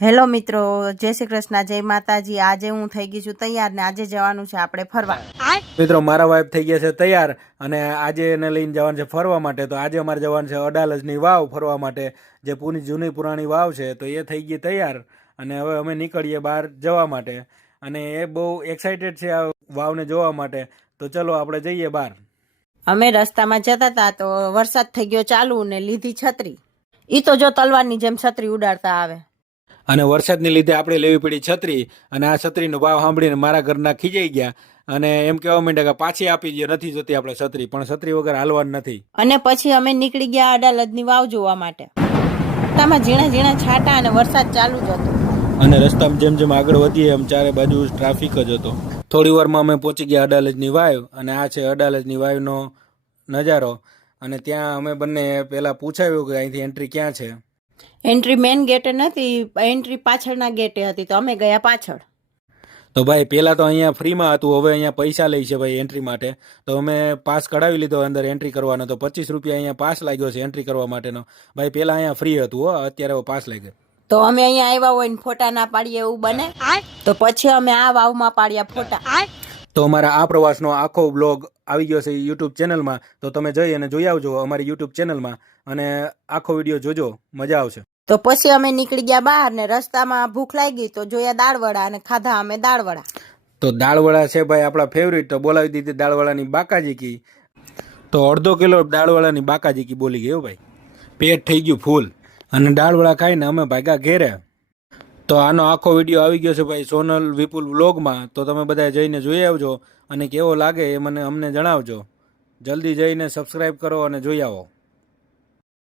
Hello મિત્રો, જય શ્રી કૃષ્ણ, જય માતાજી। આજે હું થઈ ગઈ છું તૈયાર ને આજે જવાનું છે આપણે ફરવા। મિત્રો મારા વાઈફ થઈ ગયા છે તૈયાર અને આજે એને લઈને જવાનું છે ફરવા માટે। તો આજે અમારે જવાનું છે અડાલજની વાવ ફરવા માટે, જે જૂની પુરાણી વાવ છે। તો એ થઈ ગઈ તૈયાર અને હવે અમે નીકળીએ બહાર જવા માટે અને એ બહુ એક્સાઇટેડ છે આ વાવને જોવા માટે। તો ચલો આપણે જઈએ બહાર। અમે રસ્તામાં જતા હતા તો વરસાદ થઈ ગયો ચાલુ ને લીધી છત્રી। ઈ તો જો તલવારની જેમ છત્રી ઉડાડતા આવે અને વરસાદને લીધે આપણે લેવી પડી છત્રી અને આ છત્રીનો ભાવ સાંભળીને મારા ઘરના ખીજાઈ ગયા અને એમ કહેવા માંડ્યા કે પાછી આપી દે, નથી જોતી આપણે છત્રી, પણ છત્રી વગર હાલવાનું નથી। અને પછી અમે નીકળી ગયા અડાલજની વાવ જોવા માટે। રસ્તામાં ઝીણા ઝીણા છાંટા અને વરસાદ ચાલુ જ હતો અને રસ્તામાં જેમ જેમ આગળ વધીએ એમ ચારે બાજુ ટ્રાફિક જ હતો। થોડી વારમાં અમે પહોંચી ગયા અડાલજની વાવ અને આ છે અડાલજની વાવનો નજારો। અને ત્યાં અમે બંને પહેલાં પૂછાયું કે અહીંથી એન્ટ્રી ક્યાં છે। એન્ટ્રી મેન ગેટે નથી, એન્ટ્રી પાછળના ગેટે હતી તો અમે ગયા પાછળ। તો ભાઈ પહેલાં તો અહીંયા ફ્રીમાં હતું, હવે અહીંયા પૈસા લે છે ભાઈ એન્ટ્રી માટે। તો અમે પાસ કઢાવી લીધો અંદર એન્ટ્રી કરવાનો, તો 25 રૂપિયા અહીંયા પાસ લાગ્યો છે એન્ટ્રી કરવા માટેનો। ભાઈ પહેલાં અહીંયા ફ્રી હતું હો, અત્યારે પાસ લાગ્યો। તો અમે અહીંયા આવ્યા હોય ને ફોટા ના પાડીએ એવું બને, તો પછી અમે આ વાવમાં પાડ્યા ફોટા। તો અમારા આ પ્રવાસનો આખો બ્લોગ આવી ગયો છે યુટ્યુબ ચેનલમાં, તો તમે જઈ અને જોઈ આવજો અમારી યુટ્યુબ ચેનલમાં અને આખો વિડીયો જોજો, મજા આવશે। તો પછી અમે નીકળી ગયા બહાર ને રસ્તામાં ભૂખ લાગી તો જોયા દાળવડા અને ખાધા અમે દાળવડા। તો દાળવડા છે ભાઈ આપણા ફેવરિટ, તો બોલાવી દીધી દાળવડાની બાકાજીકી। તો અડધો કિલો દાળવડાની બાકાજીકી બોલી ગઈ હો ભાઈ, પેટ થઈ ગયું ફૂલ અને દાળવડા ખાઈને અમે ભાગ્યા ઘેરે। તો આનો આખો વિડીયો આવી ગયો છે ભાઈ સોનલ વિપુલ વ્લોગમાં, તો તમે બધા જઈને જોઈ આવજો અને કેવો લાગે એ અમને જણાવજો। જલ્દી જઈને સબસ્ક્રાઈબ કરો અને જોઈ આવો।